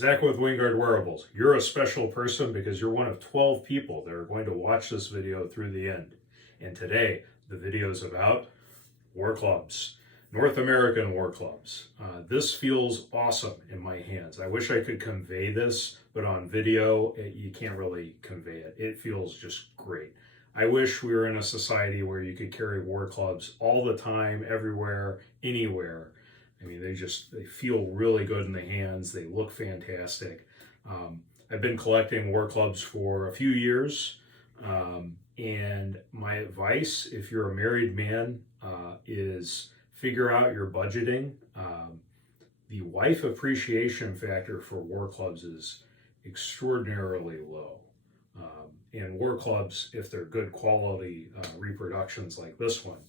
Zach with Wingard Wearables. You're a special person because you're one of 12 people that are going to watch this video through the end. And today, the video is about war clubs, North American war clubs. This feels awesome in my hands. I wish I could convey this, but on video, you can't really convey it. It feels just great. I wish we were in a society where you could carry war clubs all the time, everywhere, anywhere. I mean, they feel really good in the hands. They look fantastic. I've been collecting war clubs for a few years. And my advice, if you're a married man, is figure out your budgeting. The wife appreciation factor for war clubs is extraordinarily low. And war clubs, if they're good quality reproductions like this one,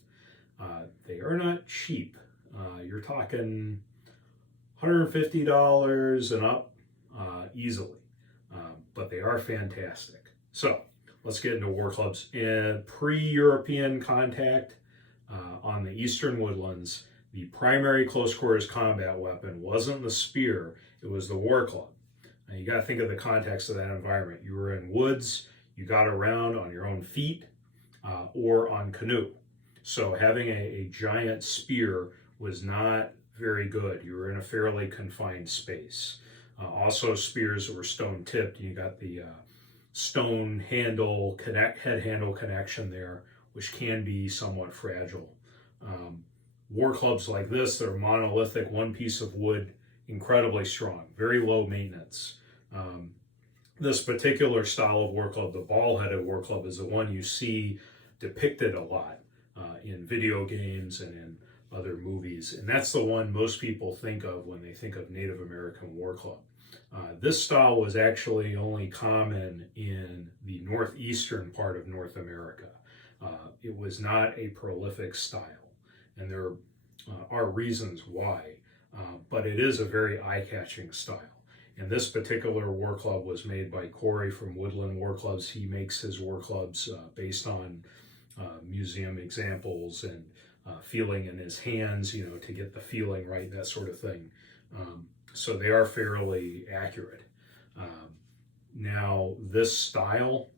they are not cheap. You're talking $150 and up easily, but they are fantastic. So let's get into war clubs. In pre-European contact on the eastern woodlands, the primary close quarters combat weapon wasn't the spear, it was the war club. Now you got to think of the context of that environment. You were in woods, you got around on your own feet or on canoe. So having a giant spear was not very good. You were in a fairly confined space. Also, spears were stone tipped. You got the stone handle, head handle connection there, which can be somewhat fragile. War clubs like this, they're monolithic, one piece of wood, incredibly strong, very low maintenance. This particular style of war club, the ball-headed war club, is the one you see depicted a lot in video games and in other movies, and that's the one most people think of when they think of Native American war club. This style was actually only common in the northeastern part of North America. It was not a prolific style, and there are reasons why, but it is a very eye-catching style. And this particular war club was made by Corey from Woodland War Clubs. He makes his war clubs based on museum examples and feeling in his hands, you know, to get the feeling right, that sort of thing. So they are fairly accurate. Now, this style,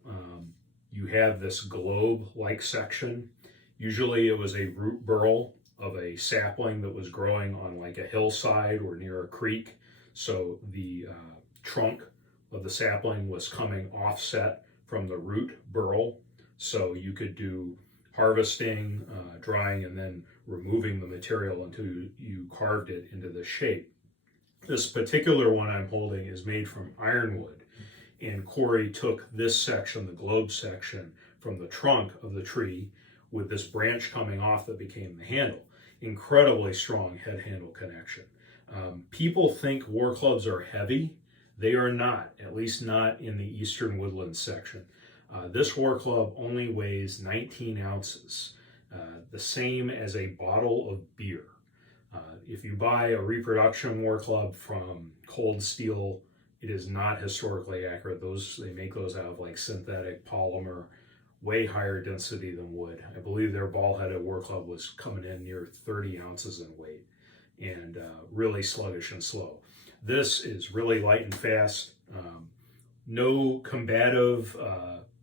you have this globe-like section. Usually it was a root burl of a sapling that was growing on like a hillside or near a creek. So the trunk of the sapling was coming offset from the root burl. So you could do harvesting, drying, and then removing the material until you carved it into the shape. This particular one I'm holding is made from ironwood, and Corey took this section, the globe section, from the trunk of the tree with this branch coming off that became the handle. Incredibly strong head handle connection. People think war clubs are heavy. They are not, at least not in the eastern woodlands section. This war club only weighs 19 ounces, the same as a bottle of beer. If you buy a reproduction war club from Cold Steel, it is not historically accurate. They make those out of like synthetic polymer, way higher density than wood. I believe their ball-headed war club was coming in near 30 ounces in weight and really sluggish and slow. This is really light and fast. No combative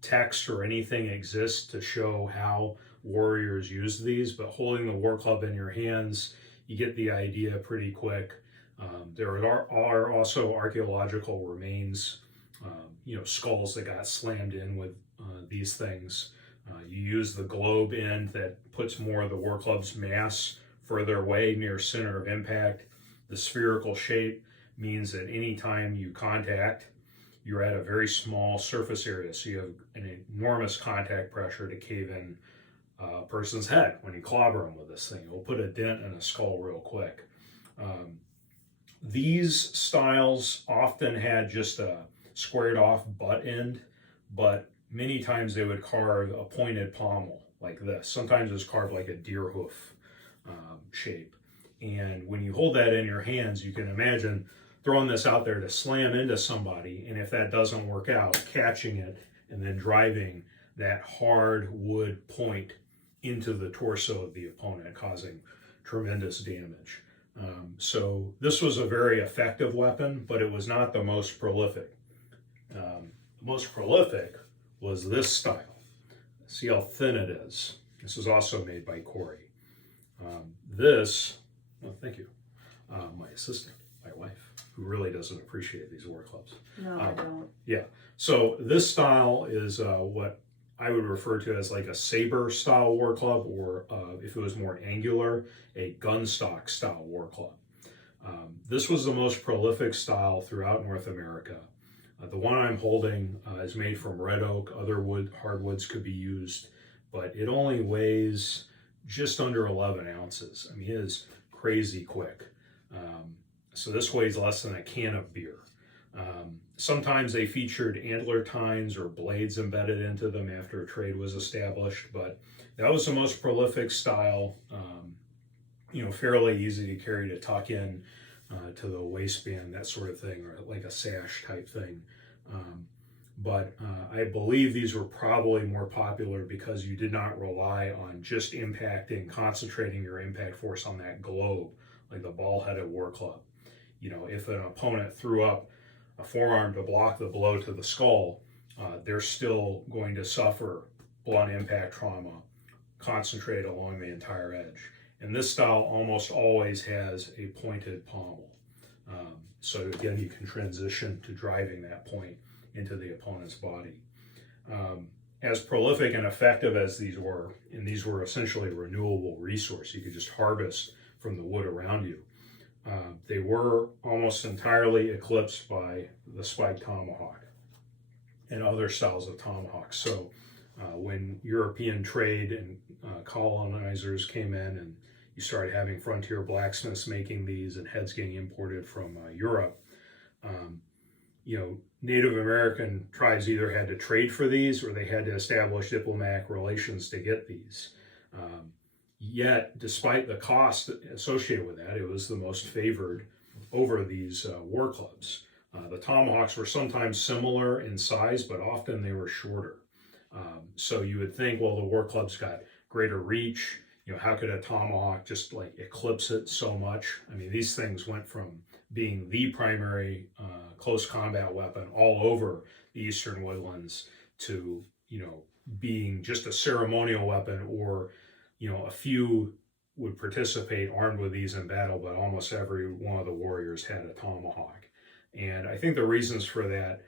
text or anything exists to show how warriors use these, but holding the war club in your hands, you get the idea pretty quick. There are also archaeological remains, skulls that got slammed in with these things. You use the globe end that puts more of the war club's mass further away near center of impact. The spherical shape means that anytime you contact, you're at a very small surface area, so you have an enormous contact pressure to cave in a person's head when you clobber them with this thing. It will put a dent in a skull real quick. These styles often had just a squared off butt end, but many times they would carve a pointed pommel like this. Sometimes it's carved like a deer hoof shape. And when you hold that in your hands, you can imagine throwing this out there to slam into somebody, and if that doesn't work out, catching it and then driving that hard wood point into the torso of the opponent, causing tremendous damage. So this was a very effective weapon, but it was not the most prolific. The most prolific was this style. See how thin it is. This was also made by Corey. Thank you, my assistant, my wife, who really doesn't appreciate these Warclubs. No, I don't. Yeah, so this style is what I would refer to as like a saber style Warclub, or if it was more angular, a gun stock style Warclub. This was the most prolific style throughout North America. The one I'm holding is made from red oak. Other hardwoods could be used, but it only weighs just under 11 ounces. I mean, it is crazy quick. So this weighs less than a can of beer. Sometimes they featured antler tines or blades embedded into them after a trade was established, but that was the most prolific style. Fairly easy to carry, to tuck in to the waistband, that sort of thing, or like a sash type thing. But I believe these were probably more popular because you did not rely on just concentrating your impact force on that globe, like the ball-headed Warclub. If an opponent threw up a forearm to block the blow to the skull, they're still going to suffer blunt impact trauma concentrated along the entire edge. And this style almost always has a pointed pommel. So again, you can transition to driving that point into the opponent's body. As prolific and effective as these were, and these were essentially a renewable resource, you could just harvest from the wood around you. They were almost entirely eclipsed by the spiked tomahawk and other styles of tomahawks. So when European trade and colonizers came in, and you started having frontier blacksmiths making these and heads getting imported from Europe, Native American tribes either had to trade for these or they had to establish diplomatic relations to get these. Yet, despite the cost associated with that, it was the most favored over these Warclubs. The tomahawks were sometimes similar in size, but often they were shorter. So you would think, well, the Warclubs got greater reach. How could a tomahawk just like eclipse it so much? I mean, these things went from being the primary close combat weapon all over the Eastern Woodlands to, being just a ceremonial weapon, or, a few would participate armed with these in battle, but almost every one of the warriors had a tomahawk. And I think the reasons for that,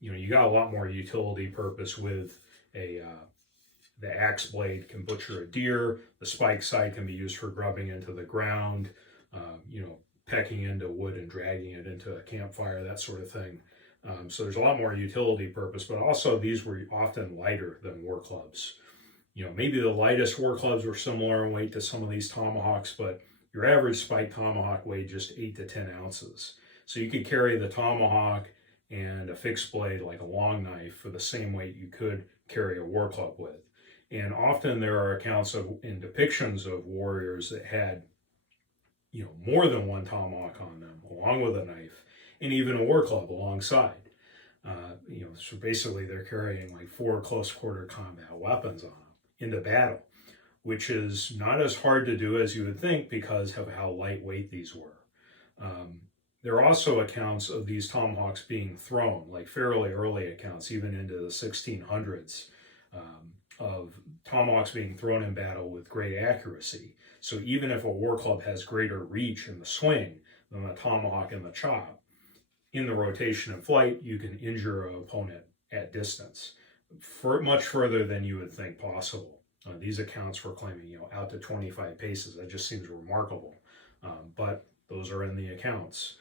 you got a lot more utility purpose with the axe blade can butcher a deer. The spike side can be used for grubbing into the ground, pecking into wood and dragging it into a campfire, that sort of thing. So there's a lot more utility purpose, but also these were often lighter than Warclubs. Maybe the lightest Warclubs were similar in weight to some of these tomahawks, but your average spike tomahawk weighed just 8 to 10 ounces. So you could carry the tomahawk and a fixed blade like a long knife for the same weight you could carry a Warclub with. And often there are accounts in depictions of warriors that had, more than one tomahawk on them, along with a knife, and even a Warclub alongside. So basically they're carrying like 4 close quarter combat weapons on them into battle, which is not as hard to do as you would think because of how lightweight these were. There are also accounts of these tomahawks being thrown, like fairly early accounts, even into the 1600s, of tomahawks being thrown in battle with great accuracy. So even if a Warclub has greater reach in the swing than the tomahawk in the chop, in the rotation and flight, you can injure an opponent at distance, much further than you would think possible. These accounts were claiming, out to 25 paces. That just seems remarkable. But those are in the accounts.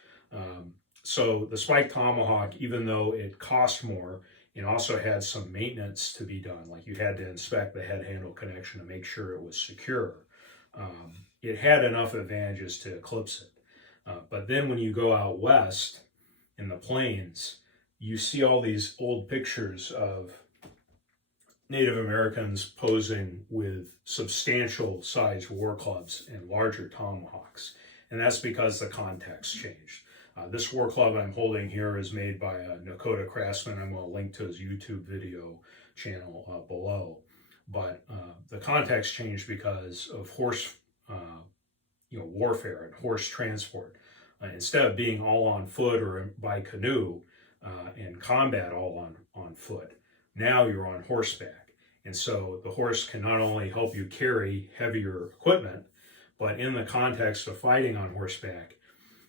So the spiked tomahawk, even though it cost more, it also had some maintenance to be done. Like you had to inspect the head handle connection to make sure it was secure. It had enough advantages to eclipse it. But then when you go out west in the plains, you see all these old pictures of Native Americans posing with substantial sized Warclubs and larger tomahawks. And that's because the context changed. This Warclub I'm holding here is made by a Nakoda Craftsman. I'm going to link to his YouTube video channel below. But the context changed because of horse warfare and horse transport. Instead of being all on foot or by canoe and combat all on foot, now you're on horseback. And so the horse can not only help you carry heavier equipment, but in the context of fighting on horseback,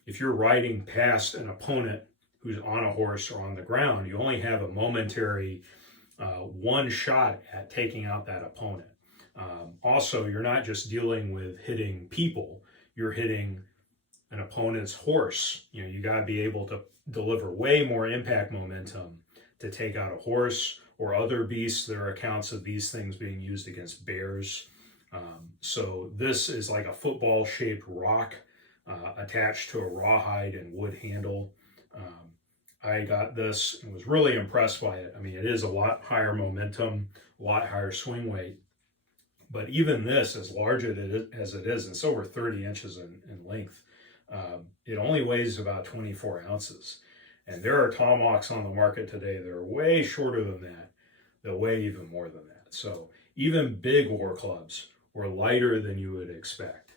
if you're riding past an opponent who's on a horse or on the ground, you only have a momentary one shot at taking out that opponent. Also, you're not just dealing with hitting people, you're hitting an opponent's horse. You got to be able to deliver way more impact momentum to take out a horse or other beasts. There are accounts of these things being used against bears. So this is like a football-shaped rock attached to a rawhide and wood handle. I got this and was really impressed by it. I mean, it is a lot higher momentum, a lot higher swing weight. But even this, as large as it is, it's over 30 inches in length. It only weighs about 24 ounces. And there are Tomahawks on the market today that are way shorter than that weigh even more than that. So even big war clubs were lighter than you would expect.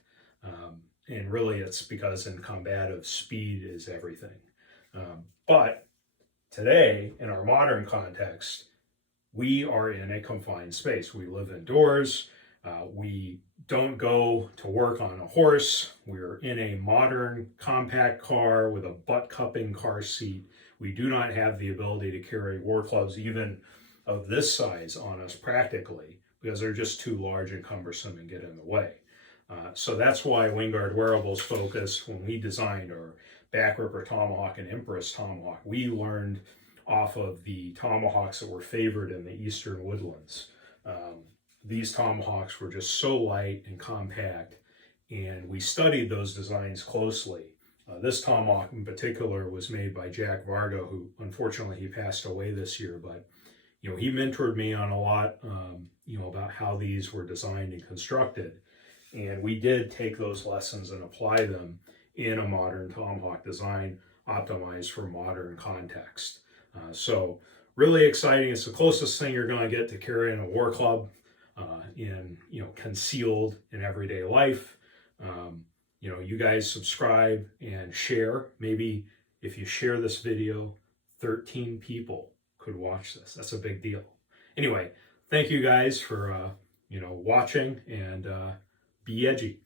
And really it's because in combative, speed is everything. But today, in our modern context, we are in a confined space. We live indoors. We don't go to work on a horse. We're in a modern compact car with a butt cupping car seat. We do not have the ability to carry war clubs even of this size on us practically because they're just too large and cumbersome and get in the way. So that's why Wingard Wearables focused when we designed our Back Ripper Tomahawk and Empress Tomahawk. We learned off of the Tomahawks that were favored in the eastern woodlands. These Tomahawks were just so light and compact, and we studied those designs closely. This Tomahawk in particular was made by Jack Varga, who unfortunately he passed away this year, but he mentored me on a lot about how these were designed and constructed. And we did take those lessons and apply them in a modern Tomahawk design optimized for modern context. So really exciting. It's the closest thing you're going to get to carrying a war club concealed in everyday life. You guys subscribe and share. Maybe if you share this video, 13 people could watch this. That's a big deal. Anyway, thank you guys for watching, and be edgy.